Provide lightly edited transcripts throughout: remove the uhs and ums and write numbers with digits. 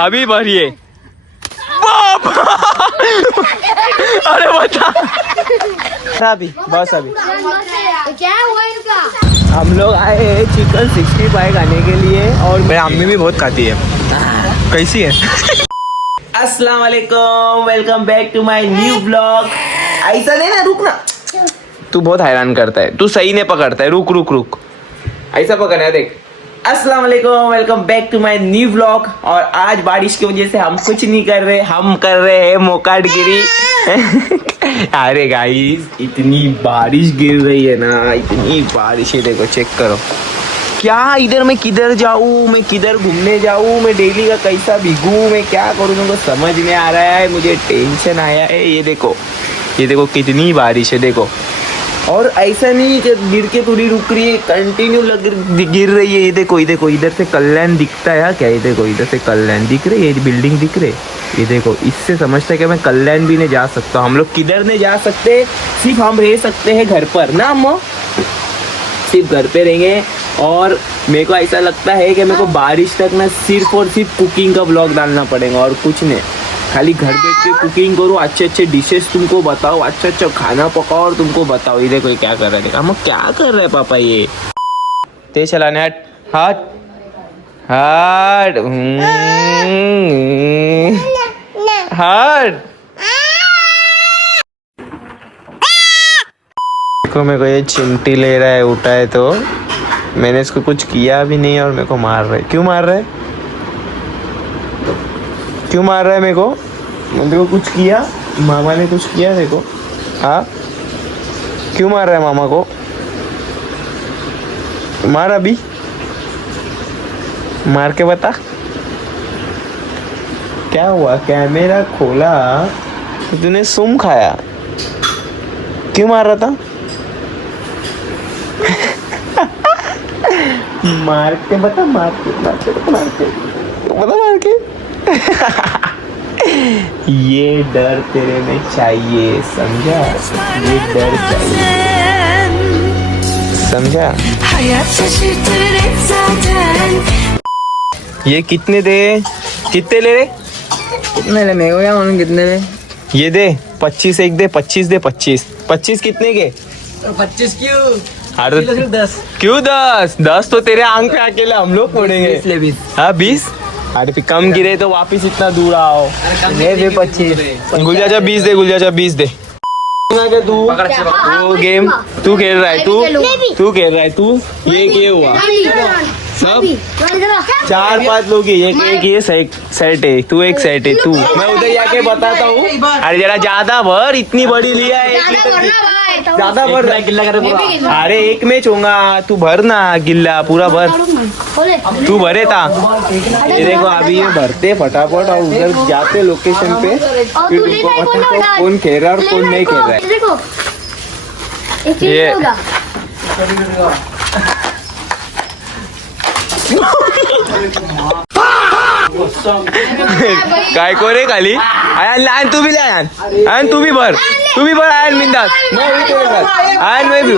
अभी भरिए। बाप अरे बता अभी बस अभी क्या हुआ इनका? हम लोग आए हैं चिकन 65 खाने के लिए और मेरी अम्मी भी बहुत खाती है। कैसी है? अस्सलाम वालेकुम, welcome back to my new blog. ऐसा नहीं ना, रुक ना, तू बहुत हैरान करता है, तू सही नहीं पकड़ता है। रुक रुक रुक, ऐसा पकड़ना है, देख। अस्सलाम वालेकुम, welcome back to my new vlog. और आज बारिश की वजह से हम कुछ नहीं कर रहे, हम कर रहे हैं मोकाटगिरी। अरे गाइस, इतनी बारिश गिर रही है ना, इतनी बारिश है, देखो चेक करो। क्या इधर मैं किधर जाऊँ, मैं किधर घूमने जाऊँ, मैं डेली का कैसा भीगूँ, मैं क्या करूँ, मेरे को समझ में आ रहा है, मुझे टेंशन आया है। ये देखो कितनी बारिश है, देखो। और ऐसा नहीं कि गिर के थोड़ी रुक रही है, कंटिन्यू गिर रही है। ये देखो इधर से कल्याण दिखता है क्या? ये देखो इधर से कल्याण दिख रही है, बिल्डिंग दिख रही है। ये देखो, इससे समझता है कि मैं कल्याण भी नहीं जा सकता। हम लोग किधर नहीं जा सकते, सिर्फ हम रह सकते हैं घर पर ना अम्मा, सिर्फ घर पे रहेंगे। और मेरे को ऐसा लगता है कि मेरे को बारिश तक ना सिर्फ और सिर्फ कुकिंग का व्लॉग डालना पड़ेगा और कुछ नहीं। खाली घर बैठ के कुकिंग करो, अच्छे अच्छे डिशेस तुमको बताओ, अच्छा खाना पकाओ और तुमको बताओ। ये देखो क्या कर रहा है, हम क्या कर रहे हैं पापा? ये तेज चलाने, हट हट हट हट। देखो मेरे को ये चिमटी ले रहा है, उठा है तो मैंने इसको कुछ किया भी नहीं और मेरे को मार रहा है। क्यों मार रहा है? क्यों मार रहा है मेरे को? देखो कुछ किया, मामा ने कुछ किया, देखो। हाँ, क्यों मार रहा है मामा को? मार, अभी मार के बता क्या हुआ। कैमरा खोला तो तूने सुम खाया। क्यों मार रहा था? मार के बता, मार के ये डर तेरे में चाहिए, समझा? ये डर चाहिए, समझा? ये कितने दे, कितने ले रहे? कितने ले? मेरे को क्या मालूम कितने ले। ये दे 25, एक दे 25 दे। 25 कितने के? 25 क्यों? अरे 10 क्यों 10 तो तेरे आंख पे अकेले हम लोग फोड़ेंगे। 20 हाँ 20। अरे फिर कम गिरे तो वापिस इतना दूर आओ। 25 गुलजा 20 दे, गुलजा 20 दे। तू गेम तू खेल रहा है, तू खेल रहा है, तू ये हुआ सब 4-5 लोग है, एक ये सेट है, तू एक सेट है, तू। मैं उधर जाके बताता हूँ। अरे जरा ज्यादा भर, इतनी बड़ी लिया है, 1 लीटर की। ज्यादा भर, गिल्ला कर पूरा। अरे एक मैच होगा, तू भर ना गिल्ला पूरा भर, तू भरे था। ये देखो अभी ये भरते फटाफट और उधर जाते लोकेशन पे, फिर तुमको बताता कौन खेल रहा है और कौन नहीं खेल रहा है। ये काय को रे खाली आयन लायन, तू भी लायन, आयन तू भी भर आयन बिंदास। मैं भी तेरे साथ आयन, मैं भी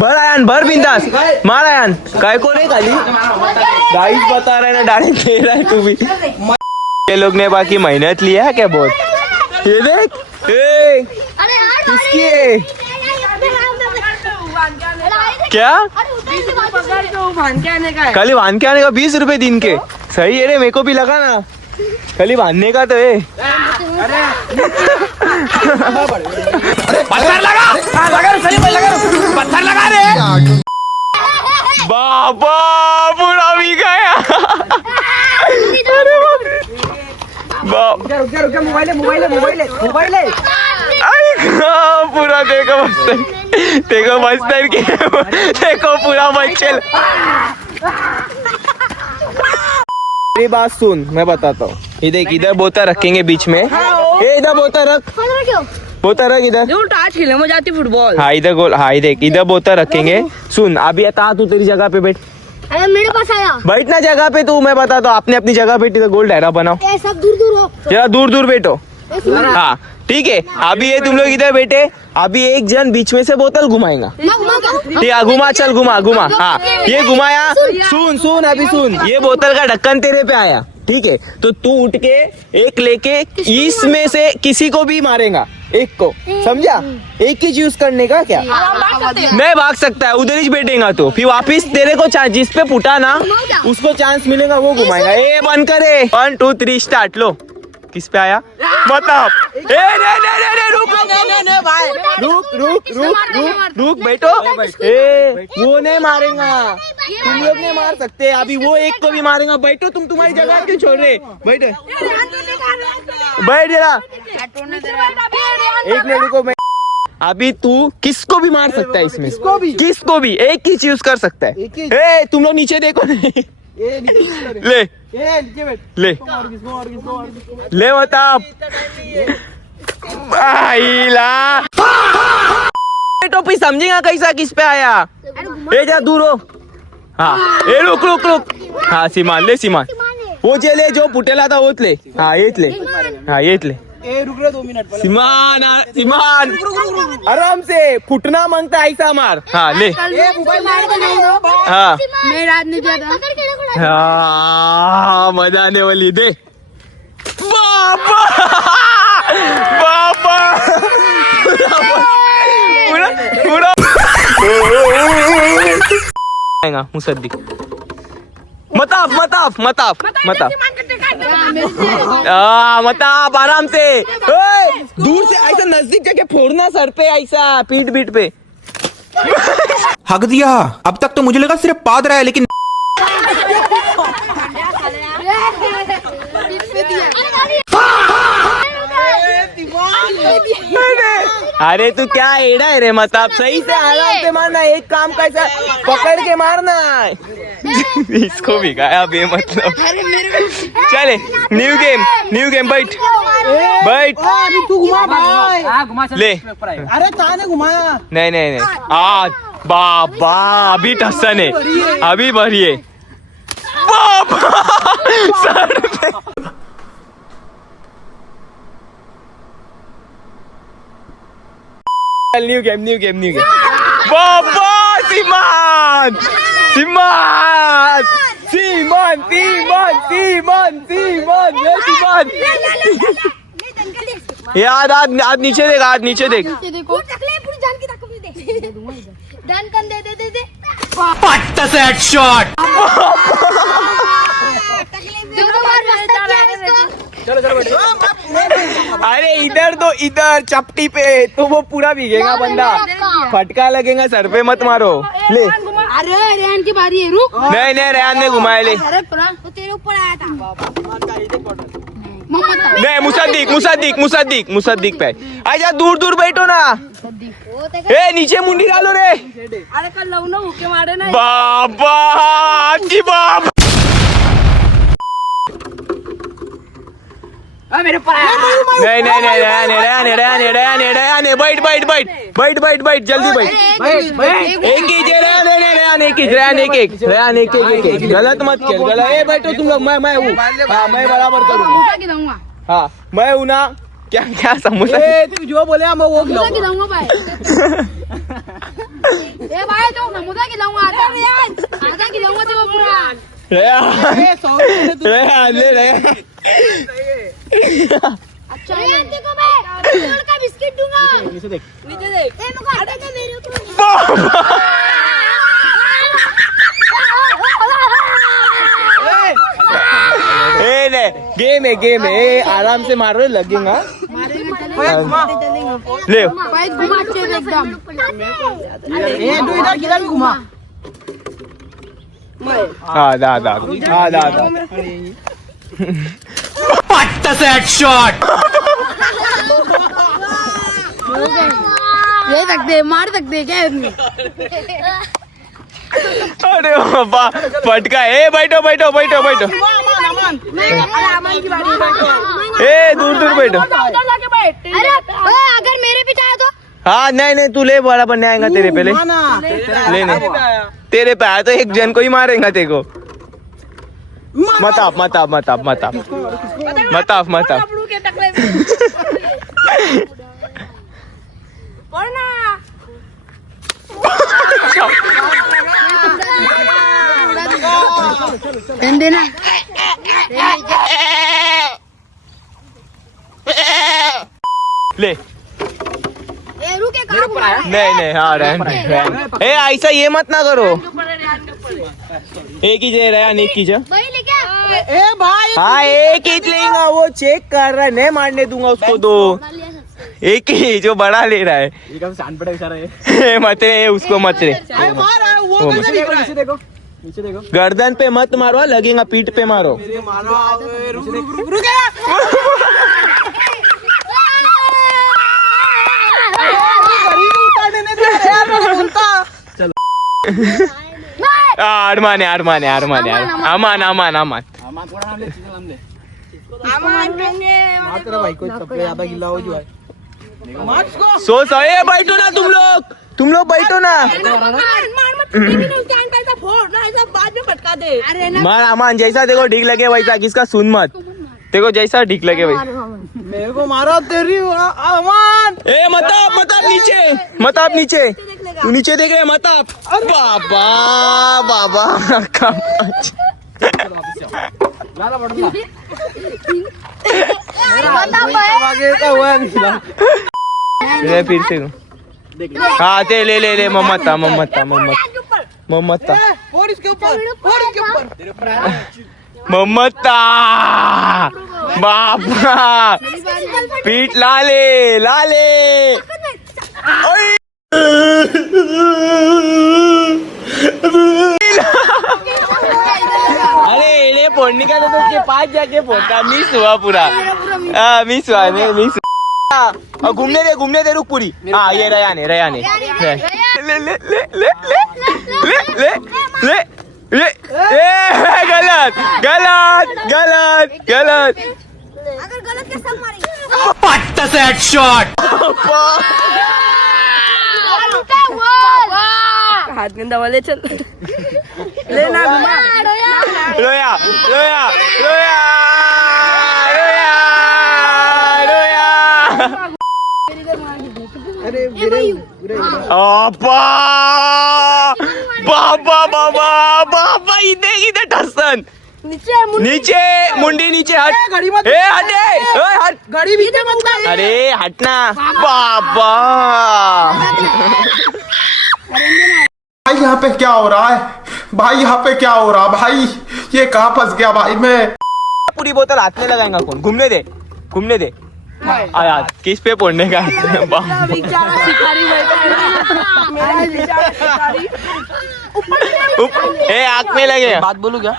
भर आयन, भर बिंदास, मार आयन। काय को रे खाली गाइस बता रहे ना, डायरेक्ट दे रहा है तू भी। ये लोग ने बाकी मेहनत लिया है क्या बहुत? ये देख, किसकी है क्या? खाली बांध के आने का 20 रुपए दिन के। सही है रे, मेरे को भी लगा ना खाली बांधने का तो है। पत्थर लगा पत्थर लगा रे बाबा, पूरा भी गया। मोबाइल पूरा देखो मस्त है, देखो पूरा मचल। मेरी बात सुन, मैं बताता हूँ। ये देख, इधर बोतल रखेंगे बीच में, इधर बोतल रख इधर। आज खेलने में जाती फुटबॉल। हाँ इधर गोल, हाँ देख इधर बोतल रखेंगे। सुन अभी आता, तू तेरी जगह पे बैठ, मेरे पास आया, बैठना जगह पे तू। मैं बताता हूँ, अपनी अपनी जगह पे इधर गोल डायरा बनाओ, सब दूर हो, जरा दूर बैठो। हाँ ठीक है, अभी ये तुम लोग इधर बैठे, अभी एक जन बीच में से बोतल घुमाएगा। ठीक है, घुमा, चल घुमा। हाँ ये घुमाया। सुन अभी सुन, ये बोतल का ढक्कन तेरे पे आया, ठीक है, तो तू उठ के एक लेके इसमें से किसी को भी मारेगा, एक को, समझा? एक ही चूज करने का क्या? मैं भाग सकता है, उधर ही बैठेगा तो फिर वापिस तेरे को चांस, जिस पे पुटा ना उसको चांस मिलेगा वो घुमाएगा। ए बंद करे, 1 2 3 स्टार्ट। लो किस पे आया बताओ। रुक बैठो। ए वो नहीं मारेगा, तुम लोग नहीं मार सकते अभी, वो एक को भी मारेगा। बैठो, तुम तुम्हारी जगह क्यों छोड़ रहे? बैठो, बैठ जरा। एक मिनट को, मैं अभी तू किसको भी मार सकता है इसमें, किसको भी एक ही चूज कर सकता है। ए तुम लोग नीचे देखो नहीं, ले ले ले बता टोपी समझेगा कैसा किस पे आया। ए जा दूर हो। हाँ ए रुक रुक रुक। हाँ सीमान ले, सीमान वो जे ले जो पुटेला था वो ले। हाँ ये ले, हाँ ये ले। रुक रहे 2 मिनट। सीमान सीमान आराम से, फुटना मांगता ऐसा मार। हाँ ले। हाँ मैं रात नहीं दिया था। हाँ मजा आने वाली, दे। बाबा बाबा पूरा आएगा मुसद्दिक। मताफ मताफ मताफ मताफ मताफ आराम से। ओए, दूर से ऐसा नजदीक जाके फोड़ना सर पे, ऐसा पीठ पीठ पे। हक दिया। अब तक तो मुझे लगा सिर्फ पाद रहा है, लेकिन अरे तू क्या एड़ा है रे मताब, सही से आराम से मारना। एक काम कैसा पकड़ के मारना। इसको भी गाया बेमतलब। चले न्यू गेम बैठ बैठ। तू घुमा भाई। ले अरे ताने घुमाया। नहीं नहीं नहीं, आज बाबा अभी टसन है, अभी भरिए बाबा सर पे। न्यू गेम बाबा सीमान सीमान सीमान सीमान सीमान सीमान ये सीमान। यार आज नीचे देख, आज नीचे देख। देखो पूरी जान की ताकत दे। डन कर दे दे दे दे। पट्टा से हेडशॉट। अरे इधर तो, इधर चपटी पे तो वो पूरा भीगेगा बंदा, फटका लगेगा सर पे, मत मारो। ले अरे रेहान की बारी है, रुक। नहीं नहीं रेहान ने घुमाया। ले अरे वो तेरे ऊपर आया था। नहीं मुसद्दिक पे आजा, दूर दूर बैठो ना। ए नीचे मुंडी डालो रे। अरे कल लवनो हुके मारे ना। बाबा जी बाप। मेरे पर नहीं बैठ जल्दी बैठ। एक ही रेहान एक गलत मत खेल, गलत। ए बैठो तुम लोग, मैं हूँ। हाँ मैं बराबर करूँगा। हाँ मैं हूँ ना। क्या क्या समोसा? तू जो बोले मैं वो खिलाऊंगा भाई। ए भाई तो समोसा खिलाऊंगा, आधा खिलाऊंगा तो पूरा। रेहान ले रेहान। अच्छा रेहान देखो, मैं तोड़ का बिस्किट दूंगा। नीचे देख। ए मुझे आटे का मेरे ऊपर। ए ले गेम है, ए आराम से मारो, लगेगा। ले भाई घुमा अच्छे से एकदम। तू इधर किधर घुमा। हाँ दा पट्टा से हेडशॉट। ले सकते, मार सकते क्या इसमें? अरे बाबा फटका। ए बैठो ए दूर बैठो। अरे अगर मेरे पीछे आया तो? हाँ नहीं तू ले, बड़ा बनने आएगा तेरे पे। ले तेरे पे आया तो एक जन को ही मारेगा तेरे को। मताफ देना ले रुके कहाँ घुमा रहा है? नहीं हाँ रहन ए ऐसा ये मत ना करो एक ही जे रहा नहीं कीजिए भाई लेके ए भाई हाँ एक ही लेगा वो चेक कर रहा है नहीं मारने दूंगा उसको दो एक ही जो बड़ा ले रहा है मत रे उसको मत रे मार वो वो कैसे दिख रहा है? नीचे देखो गर्दन पे मत मारो लगेगा पीठ पे मारो रुक अरमान अमान तेरा भाई को सबसे ज्यादा गिल्ला हो जो है मार उसको सो ए बैठो ना तुम लोग बैठो ना अरे ना मार अमान जैसा देखो ठीक लगे वैसा किसका सुन मत देखो जैसा ठीक लगे वैसा मेरे को मारा तेरी अमान ए मत आप नीचे तू नीचे देख रहे मत आप बाबा आगे का हुआ ले फिर से हाँ ते ले ममता और इसके ऊपर ममता बाबा पीठ लाले ओए अरे ये फोड़ने का तो उसके पास जाके फोड़ता मिस हुआ पूरा मिस हुआ और घूमने दे रुक पूरी हाँ ये रयाने ले गलत अगर गलत के सब मारेंगे हाथ गंदा वाले चल लेना घुमा रोया अरे गिरे बाबा इधर टसन नीचे नीचे मुंडी नीचे हट गाड़ी मत ए हटे हट गाड़ी भी मत अरे हटना बाबा भाई यहाँ पे क्या हो रहा है भाई ये कहाँ फंस गया भाई मैं पूरी बोतल हाथ में लगाएगा कौन घूमने दे यार किस पे पड़ने का ए आँख में लगे बात बोलू क्या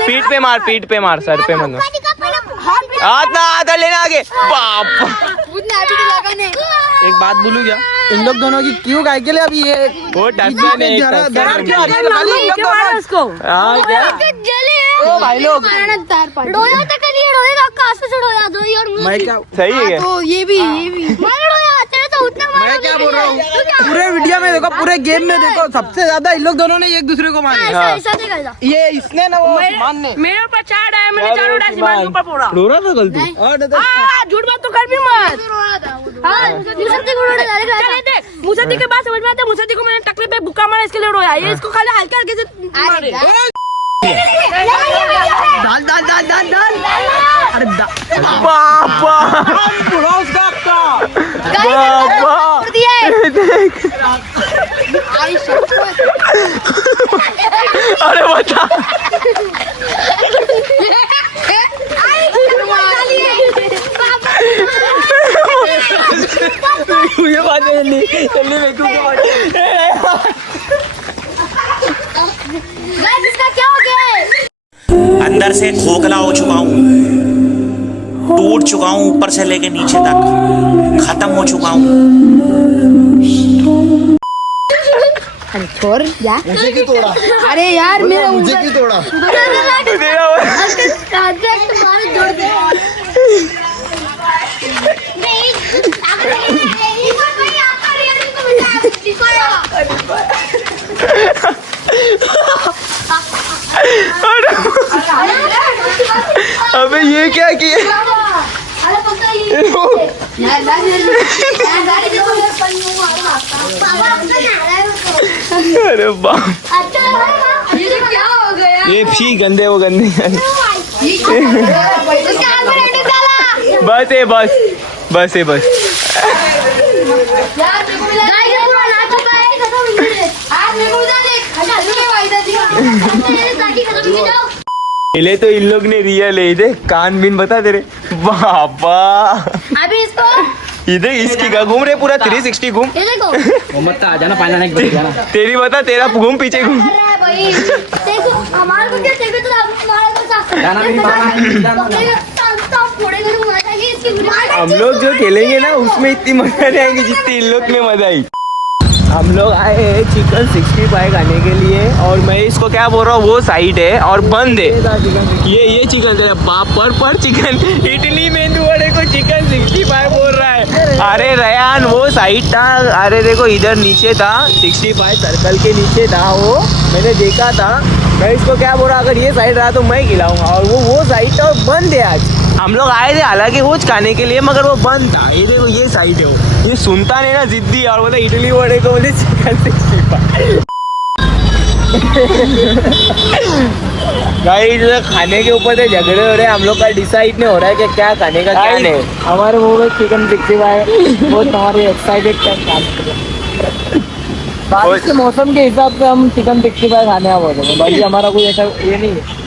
पीठ पे मार सर पे मत हाथ लेना आगे बाप एक बात बोलू क्या इन लोग दोनों की क्यों गाय के लिए अभी ये वो टसन है दरार क्यों आ रही है खाली इन लोग दोनों उसको हाँ क्या ओ भाई लोग रोया तक नहीं रोएगा काश से रोया दो और मैं क्या सही है क्या तो ये भी मैं रोया तेरे तो उतना मैं क्या बोल रहा हूँ पूरे वीडियो में देखो पूरे गेम में देखो सबसे ज्यादा इन लोग दोनों ने एक दूसरे को मारा ऐसा ऐसा देगा ये इसने ना वो मान ने मेरे ऊपर 4 है मैंने चारों डाल सीमान के ऊपर फोड़ा रो रहा था गलती झूठ बात तो कर भी मत हाँ मुसद्दी को रोड़ा डालेगा चले थे मुसद्दी के बाद समझ में आता मुसद्दी को मैंने टकले पे बुक्का मारा इसके लिए रोया ये इसको खाली हल्के हल्के से मारे डाल अरे बाबा बुढ़ा उसका आपका बाबा अरे बता ये बात जल्दी मेकू के बात इसका क्या हो गया है अंदर से खोखला हो चुका हूँ, टूट चुका हूँ ऊपर से लेके नीचे तक, खत्म हो चुका हूँ। छोड़ जा मुझे क्यों तोड़ा अरे यार मेरा मुझे क्यों तोड़ा जोड़ दे अबे ये क्या किया अरे बाप ये क्या हो गया ये भी गंदे वो गंदे उसका हाथ में डाला बस है बस यार मेरे को भी लगा ये पूरा नाच चुका है खत्म ही है आज मेरे को इधर देख हटा दे वाइदा दिखा ये ताकि खत्म ही जाओ पहले तो इन लोग ने रियल है इधर कान बीन बता दे रहे बाबा अभी इसको इधर इसकी घूम रहे पूरा 360 घूम ये देखो मत आ जाना पाना नहीं बच जाना तेरी बता तेरा घूम पीछे घूम अरे भाई देखो हमारे को क्या देखो तो हमारे को साथ जाना मेरी पाना थोड़े घर घुमा चाहिए इसकी हम लोग जो खेलेंगे ना उसमें इतनी मजा नहीं आएगी जितनी इन लोग में मजा आई हम लोग आए हैं चिकन 65 खाने के लिए और मैं इसको क्या बोल रहा हूँ वो साइड है और बंद है ये चिकन पर चिकन इडली मेनू वाले को चिकन 65 बोल रहा है अरे रयान वो साइड था अरे देखो इधर नीचे था 65 सर्कल के नीचे था वो मैंने देखा था मैं इसको क्या बोल रहा अगर ये साइड रहा तो मैं खिलाऊंगा और वो साइड था और बंद है आज हम लोग आए थे हालांकि वो खाने के लिए मगर वो बंद था ये देखो ये साइड है वो ये सुनता नहीं ना जिद्दी और बोले इडली वड़े को बोले चिकन 65 गाइस खाने के ऊपर से झगड़े हो रहे हैं हम लोग का डिसाइड नहीं हो रहा है कि क्या खाने का क्या नहीं हमारे मुंह में चिकन 65 वो तुम्हारे एक्साइटेड टाइम बारिश के मौसम के हिसाब से हम चिकन 65 खाने आ बोल रहे हैं भाई हमारा कोई ऐसा ये नहीं है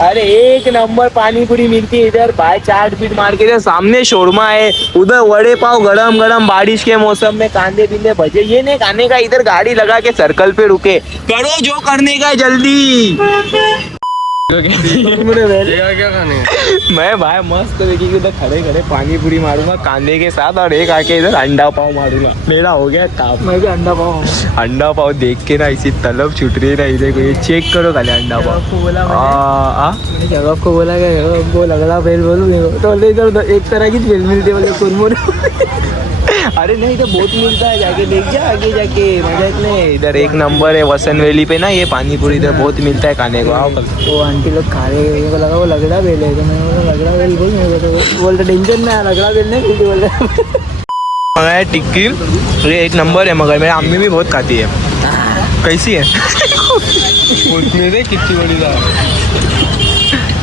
अरे एक नंबर पानी पूरी मिलती है इधर भाई 4 फीट मार के इधर सामने शोरमा है उधर वड़े पाव गरम गरम बारिश के मौसम में कांदे बिंदे भजे ये नहीं खाने का इधर गाड़ी लगा के सर्कल पे रुके करो जो करने का है जल्दी क्या खाने मैं भाई मस्त देखिए उधर खड़े खड़े पानी पूरी मारूंगा कांदे के साथ और एक आके इधर अंडा पाव मारूंगा मेरा हो गया काम मैं भी अंडा पाव देख के ना इसी तलब छूट रही है देखो ये चेक करो खाली अंडा पाव आपको बोला मैंने जवाब को बोला वो लगड़ा फेल बोलूँ तो इधर एक तरह की फेल मिलती है बोले कुरमुरे अरे नहीं इधर बहुत मिलता है जाके देख जा आगे जाके मजा नहीं इधर एक नंबर है वसन वैली पे ना ये पानी पूरी इधर बहुत मिलता है खाने को आओ वो आंटी लोग खा रहे हैं को लगा वो लगड़ा बेल है तो मैं बोला लगड़ा बेल बोल मेरे को बोलते टेंशन में लगड़ा बेल नहीं बोलते बोल रहे टिक्की ये एक नंबर है मगर मेरी अम्मी भी बहुत खाती है कैसी है कितनी बड़ी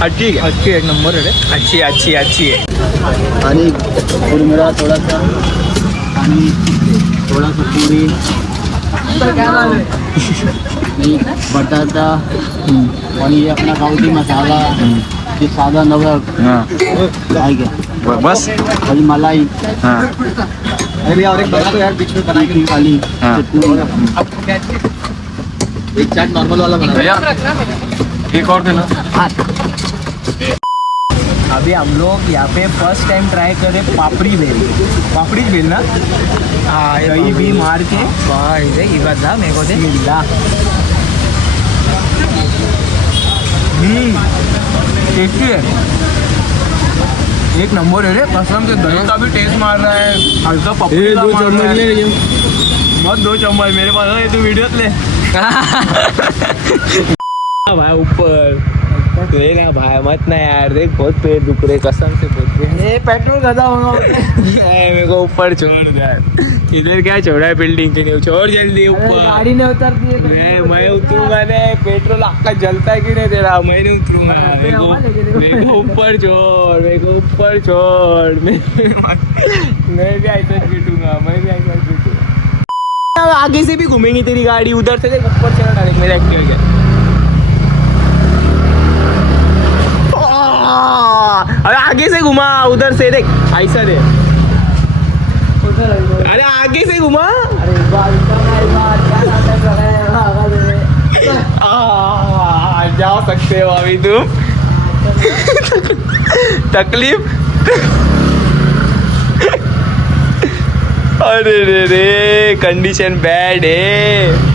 अच्छी है अच्छी एक नंबर है अच्छी है पानी मेरा थोड़ा सा पानी थोड़ा सा पूरी बटाटा और ये अपना काउटी मसाला ये सादा नमक क्या बस खाली मलाई अरे और एक बता दो यार बीच में बना के खाली एक चाट नॉर्मल वाला बना एक और देना अभी हम लोग यहाँ पे फर्स्ट टाइम ट्राई करें पापड़ी बेल ना हाँ दही भी मार के बात था मेरे को मिला टेस्टी है एक नंबर है रे कसम से दही का भी टेस्ट मार रहा है हल्का पपड़ी का मार रहा है मत 2 चम्मच मेरे पास है तू वीडियो ले भाई ऊपर तो ये ना भाई मत ना यार देख बहुत पेट दुख रहे कसम से बहुत ये पेट्रोल ज्यादा होगा मेरे को ऊपर छोड़ यार इधर क्या छोड़ा है बिल्डिंग के लिए छोड़ जल्दी ऊपर गाड़ी ने उतर दी मैं उतरूंगा नहीं पेट्रोल आपका जलता है कि नहीं तेरा मैं नहीं उतरूंगा मेरे को ऊपर छोड़ मेरे को ऊपर छोड़ मैं भी ऐसा पीटूंगा मैं भी ऐसा पीटूंगा आगे से भी घूमेंगी तेरी गाड़ी उधर से देख ऊपर चला डायरेक्ट मेरा एक्टिव गया अरे आगे से घुमा उधर से देख ऐसा दे अरे आगे से घुमा जा सकते हो अभी तुम तकलीफ अरे रे कंडीशन बैड है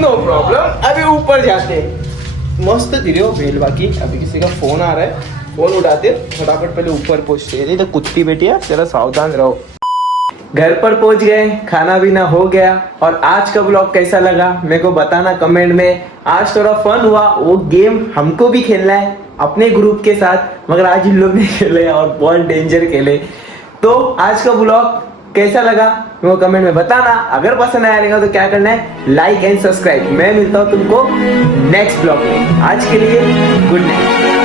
नो प्रॉब्लम अभी ऊपर जाते मस्त धीरे हो भेल बाकी अभी किसी का फोन आ रहा है फोन उठाते फटाफट पहले ऊपर पहुंचते नहीं तो कुत्ती बेटिया जरा सावधान रहो घर पर पहुंच गए खाना पीना हो गया और आज का ब्लॉग कैसा लगा मेरे को बताना कमेंट में आज थोड़ा फन हुआ वो गेम हमको भी खेलना है अपने ग्रुप के साथ मगर आज इन लोग ने खेले और बहुत डेंजर खेले तो आज का ब्लॉग कैसा लगा मेरे को कमेंट में बताना अगर पसंद आया रहेगा तो क्या करना है लाइक एंड सब्सक्राइब मैं मिलता हूँ तुमको नेक्स्ट ब्लॉग में आज के लिए गुड नाइट